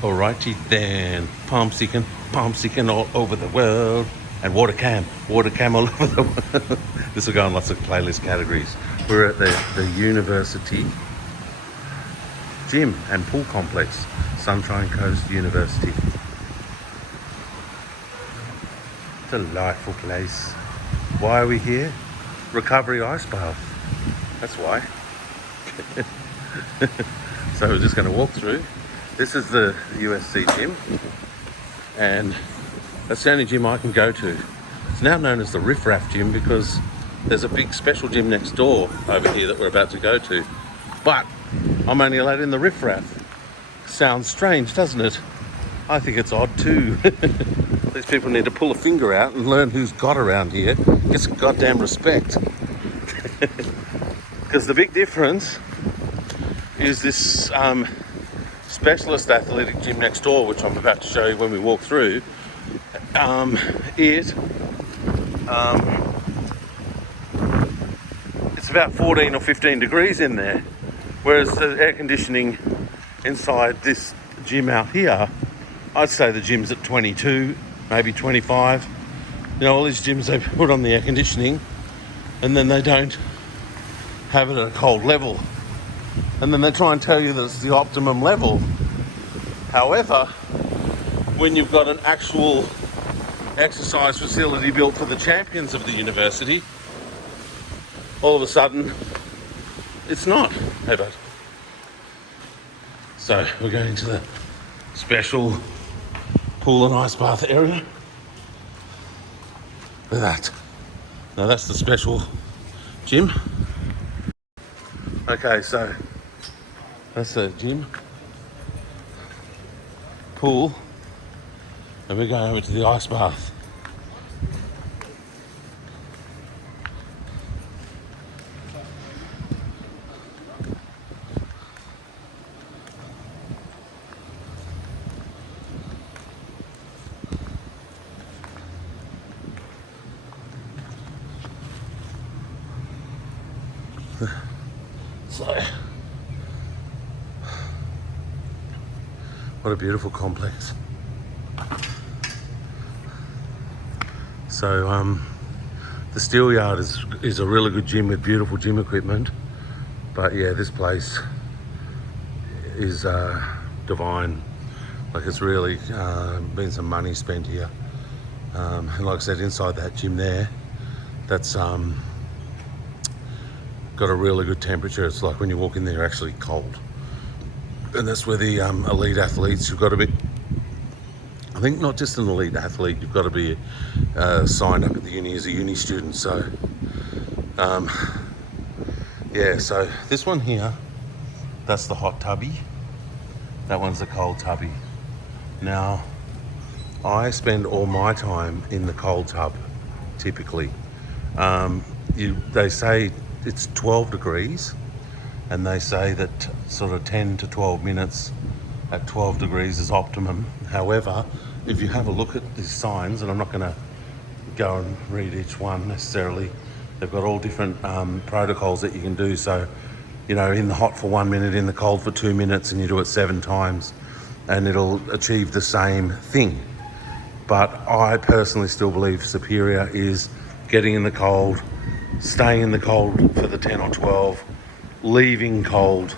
Alrighty then, palm seeking all over the world, and Watercam all over the world. This will go on lots of playlist categories. We're at the university gym and pool complex, Sunshine Coast University. Delightful place. Why are we here? Recovery ice bath. That's why. So we're just going to walk through. This is the USC gym, and that's the only gym I can go to. It's now known as the Riff Raff gym because there's a big special gym next door over here that we're about to go to. But I'm only allowed in the Riff Raff. Sounds strange, doesn't it? I think it's odd too. These people need to pull a finger out and learn who's got around here. Get some goddamn respect. Because the big difference is this specialist athletic gym next door, which I'm about to show you when we walk through. It's about 14 or 15 degrees in there, whereas the air conditioning inside this gym out here, I'd say the gym's at 22, maybe 25. You know, all these gyms, they put on the air conditioning and then they don't have it at a cold level. And then they try and tell you that it's the optimum level. However, when you've got an actual exercise facility built for the champions of the university, all of a sudden, it's not, ever. So we're going to the special pool and ice bath area. Look at that. Now that's the special gym. Okay, so that's the gym, pool, and we're going over to the ice bath. So, what a beautiful complex. So, the Steel Yard is a really good gym with beautiful gym equipment. But yeah, this place is divine. Like, it's really been some money spent here. And like I said, inside that gym there, that's got a really good temperature. It's like when you walk in there, you're actually cold. And that's where the elite athletes, you've got to be, I think not just an elite athlete, you've got to be signed up at the uni as a uni student. So, yeah, so this one here, that's the hot tubby. That one's the cold tubby. Now, I spend all my time in the cold tub, typically. They say it's 12 degrees, and they say that sort of 10 to 12 minutes at 12 degrees is optimum. However, if you have a look at these signs, and I'm not going to go and read each one necessarily, they've got all different protocols that you can do. So, you know, in the hot for 1 minute, in the cold for 2 minutes, and you do it 7 times, and it'll achieve the same thing. But I personally still believe superior is getting in the cold, staying in the cold for the 10 or 12, leaving cold,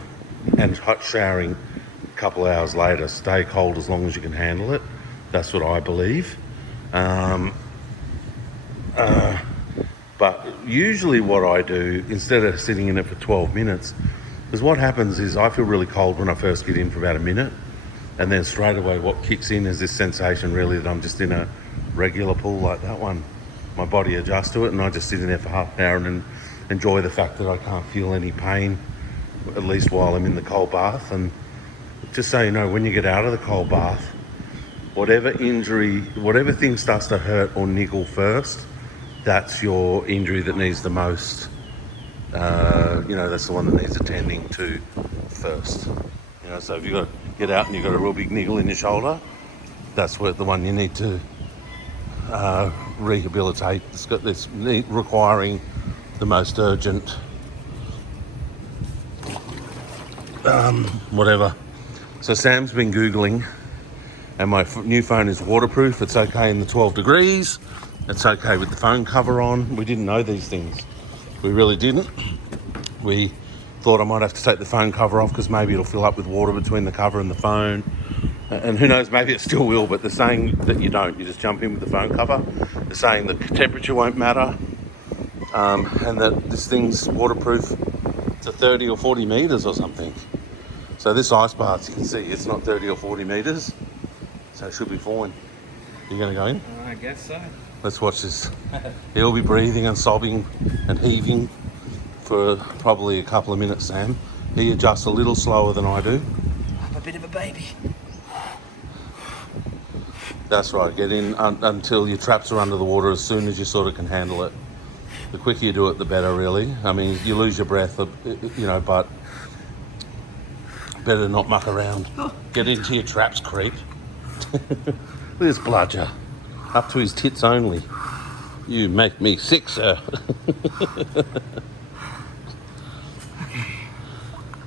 and hot showering a couple of hours later. Stay cold as long as you can handle it. That's what I believe. But usually what I do, instead of sitting in it for 12 minutes, because what happens is I feel really cold when I first get in for about a minute, and then straight away what kicks in is this sensation really that I'm just in a regular pool like that one. My body adjusts to it, and I just sit in there for half an hour and enjoy the fact that I can't feel any pain, at least while I'm in the cold bath. And just so you know, when you get out of the cold bath, whatever injury, whatever thing starts to hurt or niggle first, that's your injury that needs the most. You know, that's the one that needs attending to first. You know, so if you've got to get out and you've got a real big niggle in your shoulder, that's the one you need to rehabilitate. It's requiring the most urgent whatever. So Sam's been Googling And my new phone is waterproof. It's okay in the 12 degrees. It's okay with the phone cover on. We didn't know these things. We really didn't. We thought I might have to take the phone cover off because maybe it'll fill up with water between the cover and the phone. And who knows, maybe it still will, but they're saying that you don't. You just jump in with the phone cover. They're saying the temperature won't matter, and that this thing's waterproof to 30 or 40 metres or something. So this ice bath, you can see, it's not 30 or 40 metres, so it should be fine. You going to go in? I guess so. Let's watch this. He'll be breathing and sobbing and heaving for probably a couple of minutes, Sam. He adjusts a little slower than I do. I'm a bit of a baby. That's right, get in until your traps are under the water as soon as you sort of can handle it. The quicker you do it, the better, really. I mean, you lose your breath, you know, but better not muck around. Get into your traps, creep. Look at this bludger. Up to his tits only. You make me sick, sir. Okay.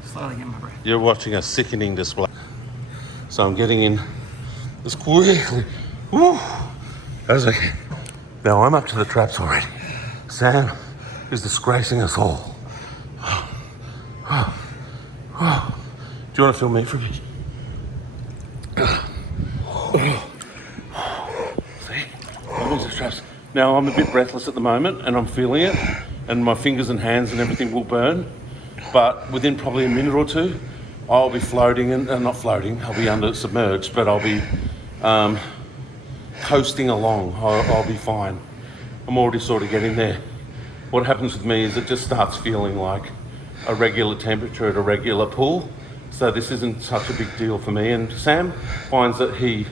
Slowly get my breath. You're watching a sickening display. So I'm getting in as quickly as I can. Now I'm up to the traps already. Sam is disgracing us all. Do you want to film me for a bit? See? I'm into the traps. Now I'm a bit breathless at the moment and I'm feeling it, and my fingers and hands and everything will burn. But within probably a minute or two, I'll be floating and not floating, I'll be under submerged, but I'll be coasting along. I'll be fine. I'm already sort of getting there. What happens with me is it just starts feeling like a regular temperature at a regular pool. So this isn't such a big deal for me. And Sam finds that he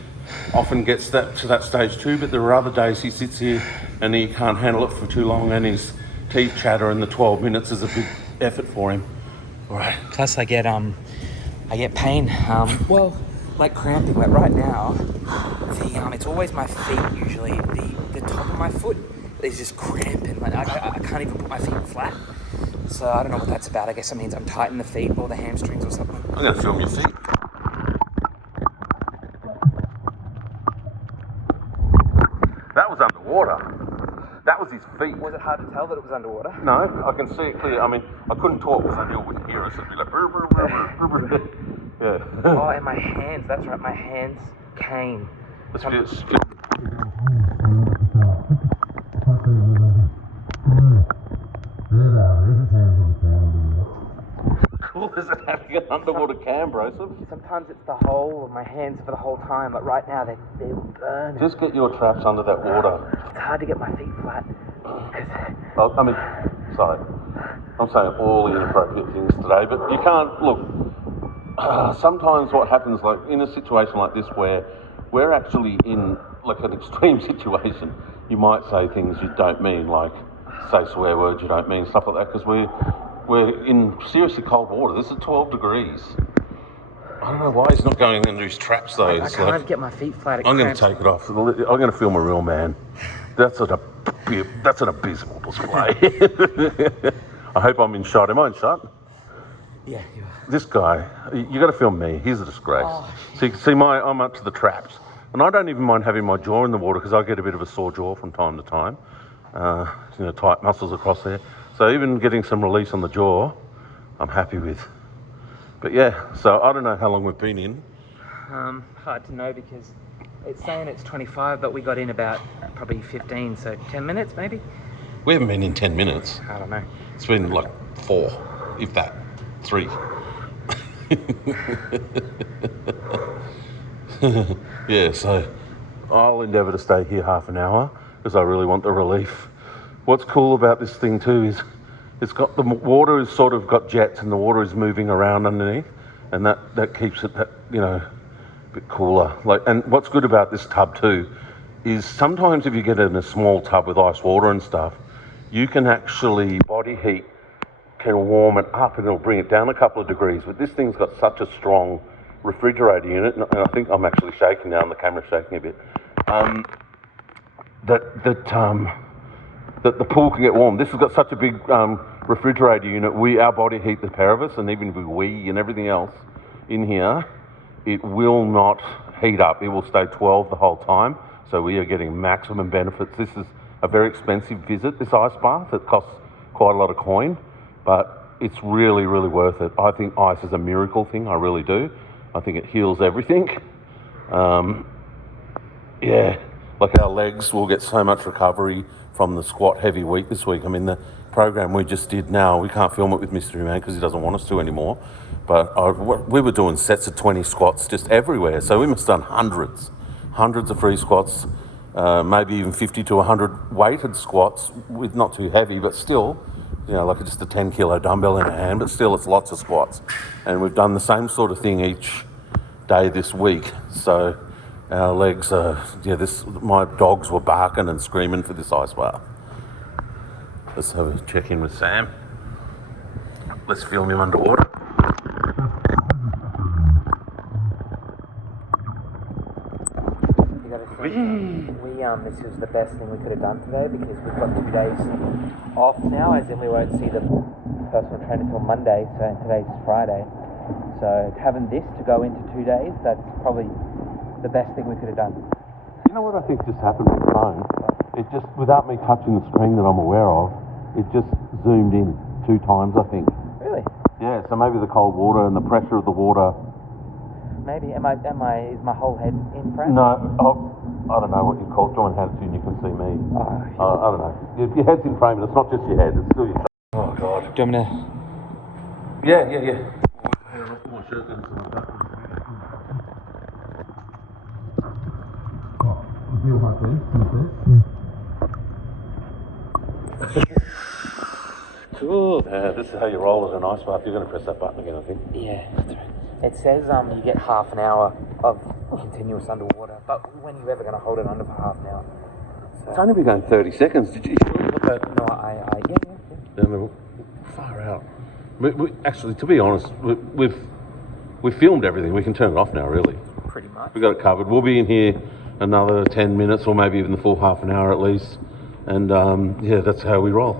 often gets to that stage too, but there are other days he sits here and he can't handle it for too long and his teeth chatter, and the 12 minutes is a big effort for him. All right. Plus I get pain. Well, like cramping. Like right now, it's always my feet usually. The top of my foot is just cramping. Like I can't even put my feet flat. So I don't know what that's about. I guess it means I'm tight in the feet or the hamstrings or something. I'm going to film your feet. That was underwater. That was his feet. Was it hard to tell that it was underwater? No, I can see it clear. I mean, I couldn't talk because I knew it wouldn't hear us. It'd be like, brr, brr, brr, brr, brr, brr. Yeah. Oh, and my hands. That's right. My hands came. Let's just... Cool is it having an underwater cam, Broseph? Sometimes it's the whole of my hands for the whole time, but right now they're burning. Just get your traps under that water. It's hard to get my feet flat. Oh, I mean, sorry. I'm saying all the inappropriate things today, but you can't, look, sometimes what happens, like in a situation like this where we're actually in like an extreme situation, you might say things you don't mean, like say swear words you don't mean, stuff like that, because we're in seriously cold water. This is 12 degrees. I don't know why he's not going under his traps though. I can't get my feet flat. I'm going to take it off. I'm going to film a real man. That's an abysmal display. I hope I'm in shot. Am I in shot? Yeah, you are. This guy, you got to film me. He's a disgrace. Oh. So you can see I'm up to the traps. And I don't even mind having my jaw in the water because I get a bit of a sore jaw from time to time. Tight muscles across there. So even getting some release on the jaw, I'm happy with. But yeah, so I don't know how long we've been in. Hard to know because it's saying it's 25, but we got in about probably 15, so 10 minutes maybe? We haven't been in 10 minutes. I don't know. It's been like 4, if that, 3. Yeah, so I'll endeavour to stay here half an hour because I really want the relief. What's cool about this thing too is it's got the water is sort of got jets and the water is moving around underneath, and that keeps it a bit cooler. And what's good about this tub too is sometimes if you get in a small tub with ice water and stuff, you can actually body heat can warm it up and it'll bring it down a couple of degrees. But this thing's got such a strong refrigerator unit, and I think I'm actually shaking now and the camera's shaking a bit, that the pool can get warm. This has got such a big refrigerator unit. Our body heat, the pair of us, and even if we wee and everything else in here, it will not heat up. It will stay 12 the whole time. So we are getting maximum benefits. This is a very expensive visit, this ice bath. It costs quite a lot of coin, but it's really, really worth it. I think ice is a miracle thing. I really do. I think it heals everything. Yeah, like our legs will get so much recovery from the squat heavy week this week. I mean, the program we just did now, we can't film it with Mystery Man because he doesn't want us to anymore. But we were doing sets of 20 squats just everywhere. So we must have done hundreds of free squats, maybe even 50 to 100 weighted squats with not too heavy, but still, you know, like just a 10 kilo dumbbell in a hand, but still it's lots of squats. And we've done the same sort of thing each day this week. So our legs are, my dogs were barking and screaming for this ice bath. Let's have a check in with Sam. Let's film him underwater. This is the best thing we could have done today because we've got 2 days off now, as in we won't see the personal trainer till Monday, so today's Friday. So having this to go into 2 days, that's probably the best thing we could have done. You know what I think just happened with the phone? It just, without me touching the screen that I'm aware of, it just zoomed in 2 times, I think. Really? Yeah, so maybe the cold water and the pressure of the water. Maybe. Is my whole head in frame? No, I don't know what you call it. Join hands and you can see me. I don't know. If your head's in frame, and it's not just your head, it's still your face. Oh, God. Do you want me to... Yeah. Let's put my shirt down. Feel hot there. Cool. This is how you roll as an ice bath. You're going to press that button again, I think. Yeah, that's right. It says you get half an hour of continuous underwater, but when are you ever going to hold it under for half an hour? So. It's only been going 30 seconds. Did you look at that? No, yeah. Down far out. We actually, to be honest, we've filmed everything. We can turn it off now, really. Pretty much. We got it covered. We'll be in here another 10 minutes or maybe even the full half an hour at least. And that's how we roll.